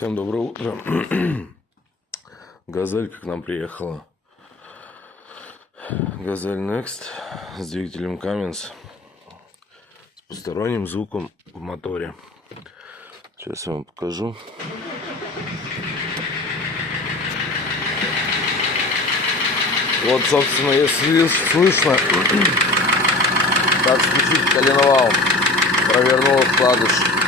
Всем доброе утро. Газелька к нам приехала. Газель Next с двигателем Cummins, с посторонним звуком в моторе. Сейчас я вам покажу. Вот, собственно, если слышно, как стучит коленвал, провернул вкладыш.